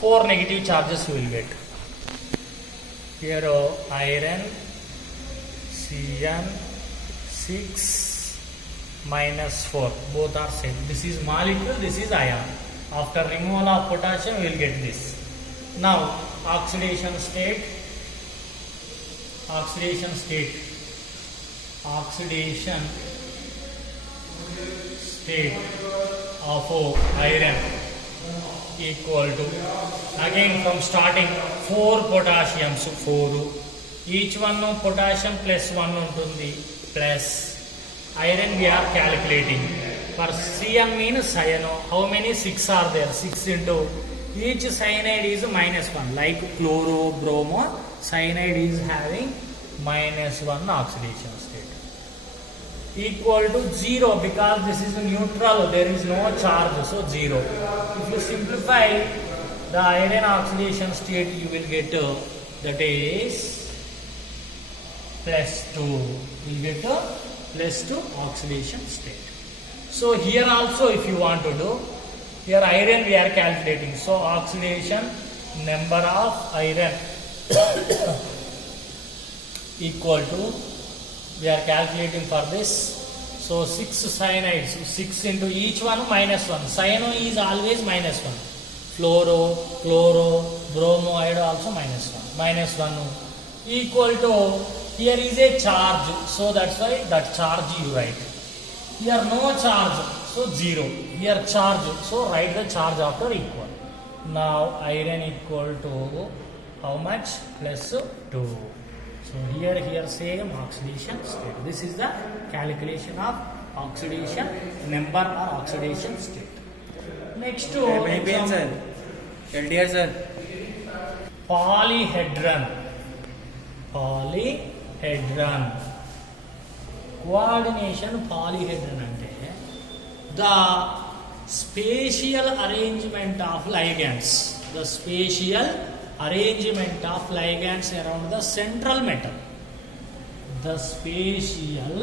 4 negative charges you will get. Here iron Cn6 minus 4, both are same. This is molecule, this is ion. After removal of potassium, we will get this. Now, oxidation state of iron equal to, again from starting 4 potassiums, 4. Each one potassium plus 1 ఉంటుంది, plus iron we are calculating. For Cn means cyano. How many? 6 are there. 6 into each cyanide is -1. Like chloro, bromo, cyanide is having -1 oxidation state. Equal to 0 because this is neutral. There is no charge, so 0. If you simplify the iron oxidation state, you will get that is +2. You will get +2 oxidation state. So here also, if you want to do, here iron we are calculating. So oxidation number of iron equal to, we are calculating for this. So 6 cyanides, 6 into each one -1. Cyano is always -1. Fluoro, chloro, bromoide also -1 equal to, here is a charge, so that's why that charge you write. Here no charge, so 0. Here charge, so write the charge after equal. Now iron equal to how much? +2. So here same oxidation state. This is the calculation of oxidation number or oxidation state. Next to LDR sir. Polyhedron. Coordination polyhedron ante the spatial arrangement of ligands. The spatial arrangement of ligands around the central metal. The spatial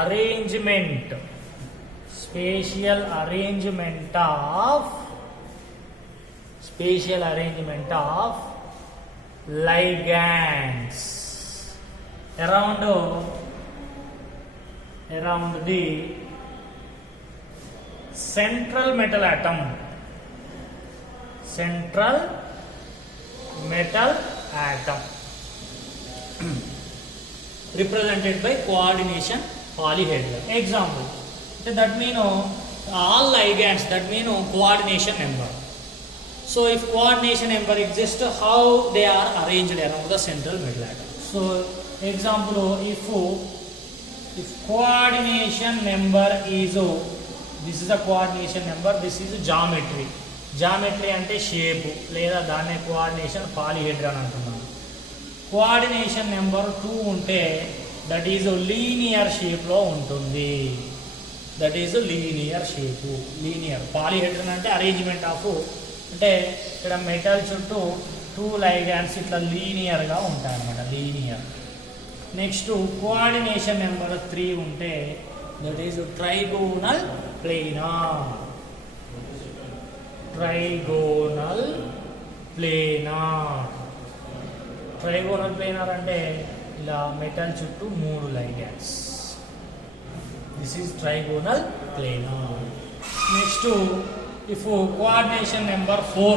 arrangement of ligands around the central metal atom. Represented by coordination polyhedron. Example, that means all ligands, that means coordination number. So if coordination number exists, how they are arranged around the central metal atom. So example, if coordination number is, this is a coordination number, this is geometry. Geometry ante shape లేదా దాన్నే coordination polyhedron అంటున్నాం. Coordination number 2 ఉంటే that is linear shape లో ఉంటుంది. That is linear shape. Linear polyhedron అంటే arrangement of, అంటే ఇక్కడ metal చుట్టూ 2 లైగాండ్స్ ఇట్లా లీనియర్గా ఉంటాయి అన్నమాట. లీనియర్. నెక్స్ట్ కోఆర్డినేషన్ నెంబర్ 3 ఉంటే that is trigonal planar. Trigonal planar అంటే ఇలా మెటల్ చుట్టూ 3 ligands. This is trigonal planar. Next if coordination number 4,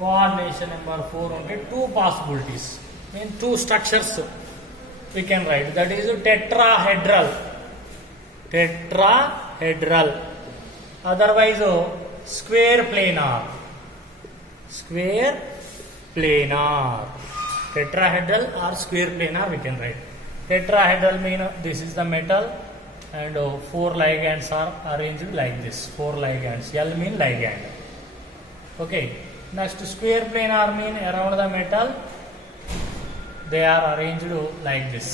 coordination number 4 unte 2 possibilities, mean 2 structures we can write. That is tetrahedral, otherwise square planar, tetrahedral or square planar we can write. Tetrahedral mean this is the metal and 4 ligands are arranged like this. 4 ligands. L mean ligand. Okay. Next square planar mean around the metal they are arranged like this.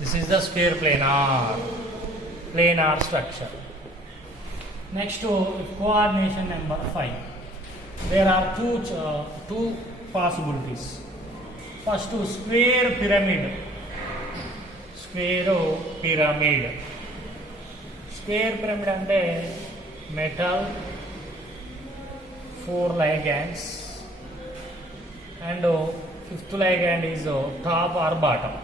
This is the square planar structure. Next to coordination number 5. There are two possibilities. First to square pyramid స్క్వేరో pyramid. Square pyramid అంటే metal 4 ligands and fifth ligand is top or bottom.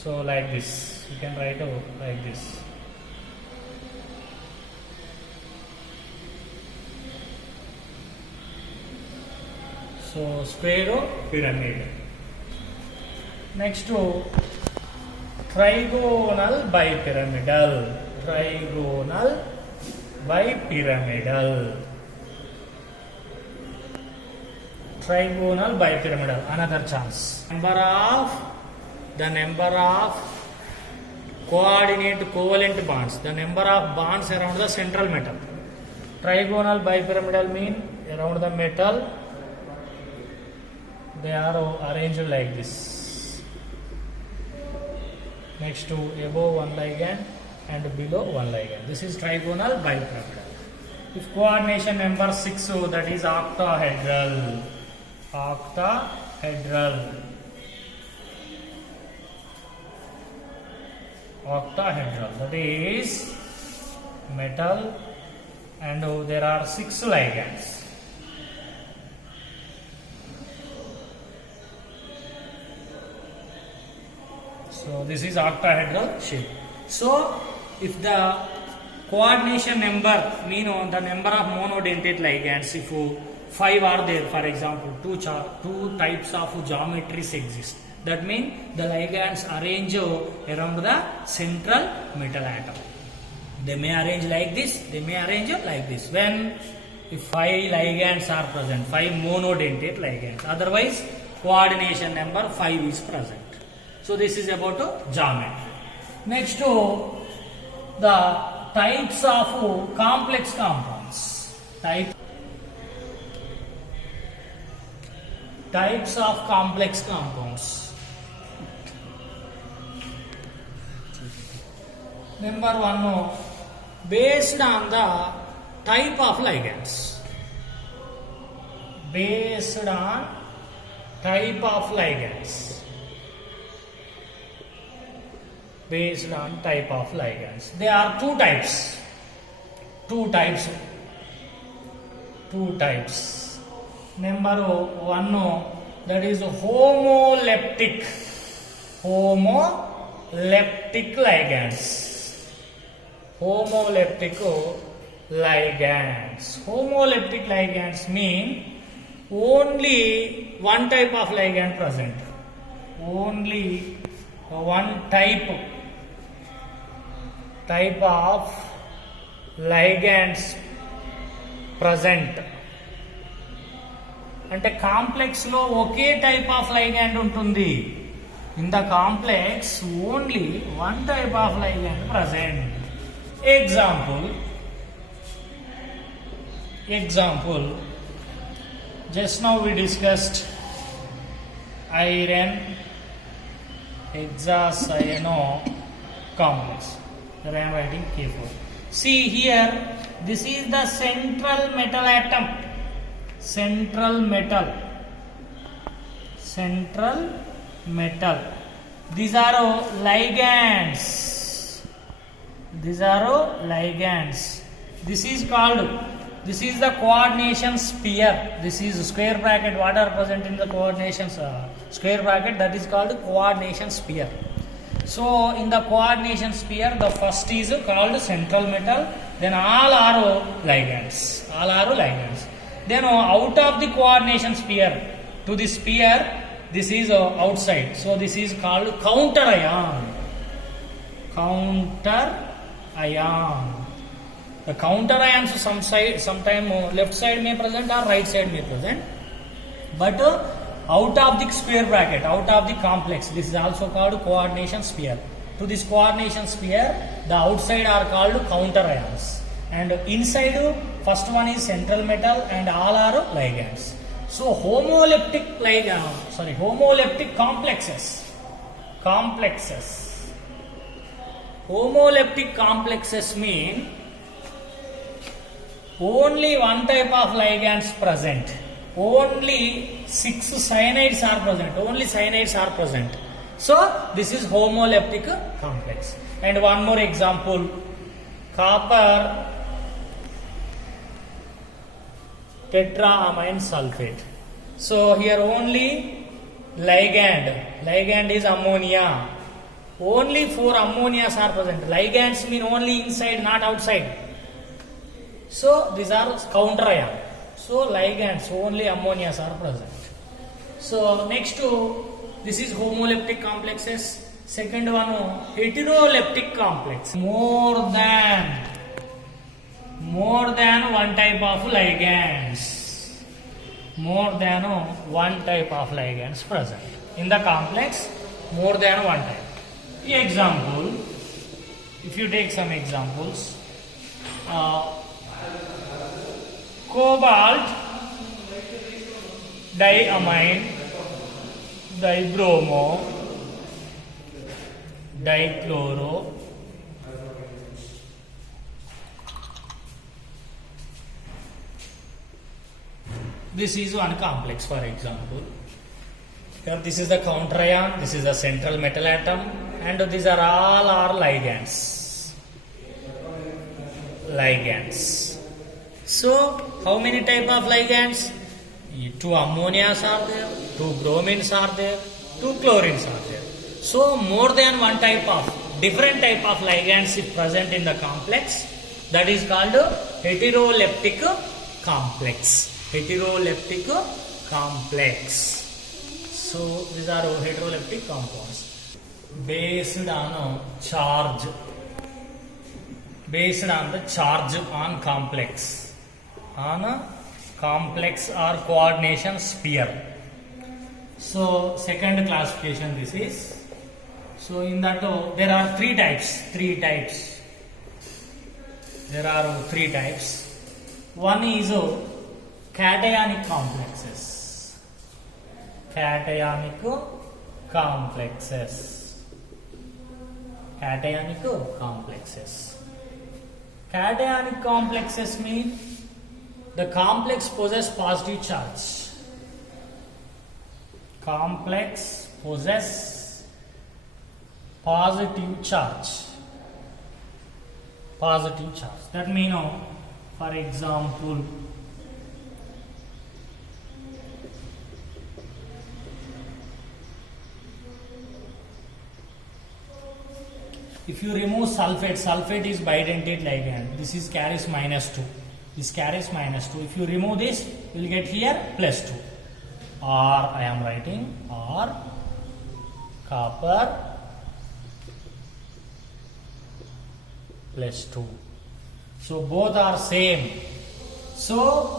So like this you can write like this. So square pyramid. Next trigonal bipyramidal. Trigonal bipyramidal. Trigonal bipyramidal, another chance. The number of coordinate covalent bonds, the number of bonds around the central metal. Trigonal bipyramidal mean around the metal they are arranged like this. Next to above one ligand and below one ligand. This is trigonal bipyramidal. If coordination number 6, that is octahedral. Octahedral. Octahedral, that is metal and there are 6 ligands. So this is octahedral shape. So if the coordination number mean the number of monodentate ligands, if 5 are there, for example, two types of geometries exist. That means the ligands arrange around the central metal atom. They may arrange like this, they may arrange like this. When if 5 ligands are present, 5 monodentate ligands. Otherwise, coordination number 5 is present. So this is about geometry. Next the types of complex compounds. Types of complex compounds. Number 1, based on the type of ligands. Based on type of ligands. Based on type of ligands. There are two types. Number 1, that is homoleptic. Homoleptic ligands. Homoleptic ligands. Homoleptic ligands mean only one type of ligand present. Only one type of ligands present. అంటే complex లో ఒకే type of ligand ఉంటుంది. In the complex only one type of ligand present. Example, just now we discussed iron hexacyano complex. That I am writing K4. See here, this is the central metal atom. Central metal. These are ligands. This is the coordination sphere. This is square bracket. What are present in the coordination square bracket? That is called coordination sphere. So in the coordination sphere, the first is called central metal. Then all are ligands. Then out of the coordination sphere to the sphere, this is outside. So this is called counter ion. The counter ions sometime left side may present or right side may present. But out of the square bracket, out of the complex, this is also called coordination sphere. To this coordination sphere, the outside are called counter ions. And inside, first one is central metal and all are ligands. So homoleptic complexes. Homoleptic complexes mean only one type of ligands present. Only 6 cyanides are present. So this is homoleptic complex. And one more example, copper tetraamine sulfate. So here only ligand is ammonia. Only 4 ammonias are present. Ligands mean only inside, not outside. So these are counter ion. So ligands, only ammonias are present. So next to this is homoleptic complexes. Second one, heteroleptic complex. More than one type of ligands. More than one type of ligands present in the complex. More than one type. Example, if you take some examples, cobalt diamine, dibromo, dichloro, this is one complex, for example. Here this is the counter ion, this is the central metal atom, and these are all are ligands. So how many type of ligands? 2 ammonias are there, 2 bromines are there, 2 chlorines are there. So more than one type of different type of ligands is present in the complex. That is called heteroleptic complex. Heteroleptic complex. So these are heteroleptic compounds based on charge. Based on the charge on complex. On a complex or coordination sphere. So second classification this is. So in that there are 3 types. There are 3 types. One is cationic complexes. Cationic complexes. Cationic complexes mean the complex possess positive charge. Complex possess positive charge. That means, for example, if you remove sulfate is bidentate ligand. This is carries -2. This carries -2. If you remove this, you will get here +2. Or I am writing or copper +2. So both are same. So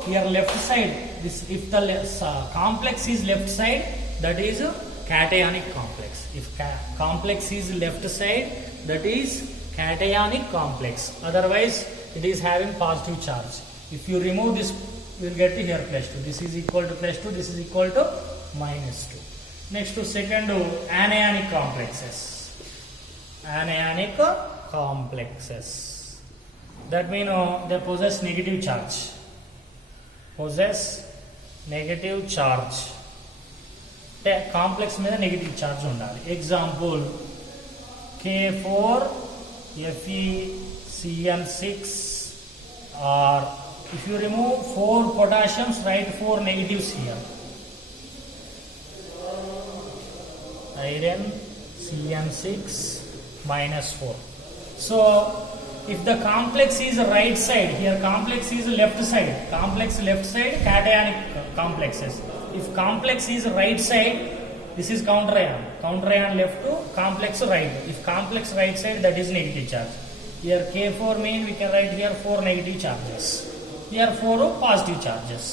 here left side, this if the complex is left side, that is cationic complex. If complex is left side, that is cationic complex. Otherwise, it is having positive charge. If you remove this, you will get here +2. This is equal to +2. This is equal to -2. Next to second, anionic complexes. Anionic complexes. That means they possess negative charge. Complex మీద negative charge ఉండాలి. Example K4 FeCN6, or if you remove 4 potassiums, write 4 negatives here. Iron CN6 -4. So if the complex is right side, here complex is left side. Complex left side, cationic complexes. If complex is right side, this is counter ion. Counter ion left to complex right. If complex right side, that is negative charge. Here K4 mean we can write here 4 negative charges. Here 4 positive charges.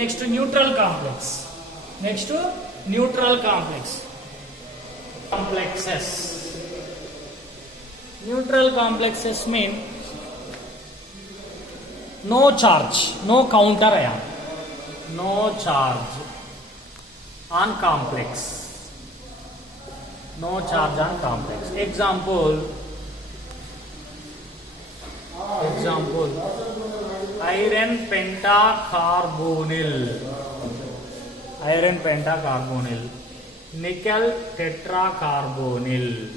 Next to neutral complex. Complexes. Neutral complexes mean no charge, no counter ion. No charge on complex. Example, iron pentacarbonyl. nickel tetracarbonyl.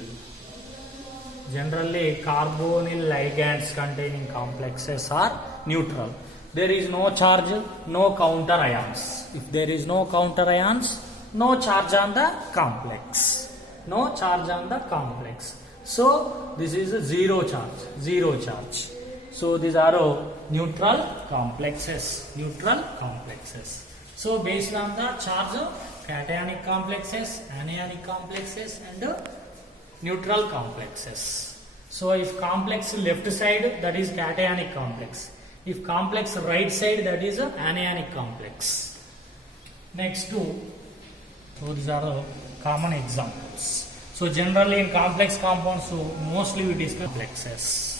Generally, carbonyl ligands containing complexes are neutral. There is no charge, no counter ions. If there is no counter ions, no charge on the complex. No charge on the complex. So this is a zero charge. Zero charge. So these are neutral complexes. Neutral complexes. So based on the charge, cationic complexes, anionic complexes, and neutral complexes. So if complex left side, that is cationic complex. If complex right side, that is a anionic complex. Next two. So these are common examples. So generally in complex compounds, so mostly we discuss complexes.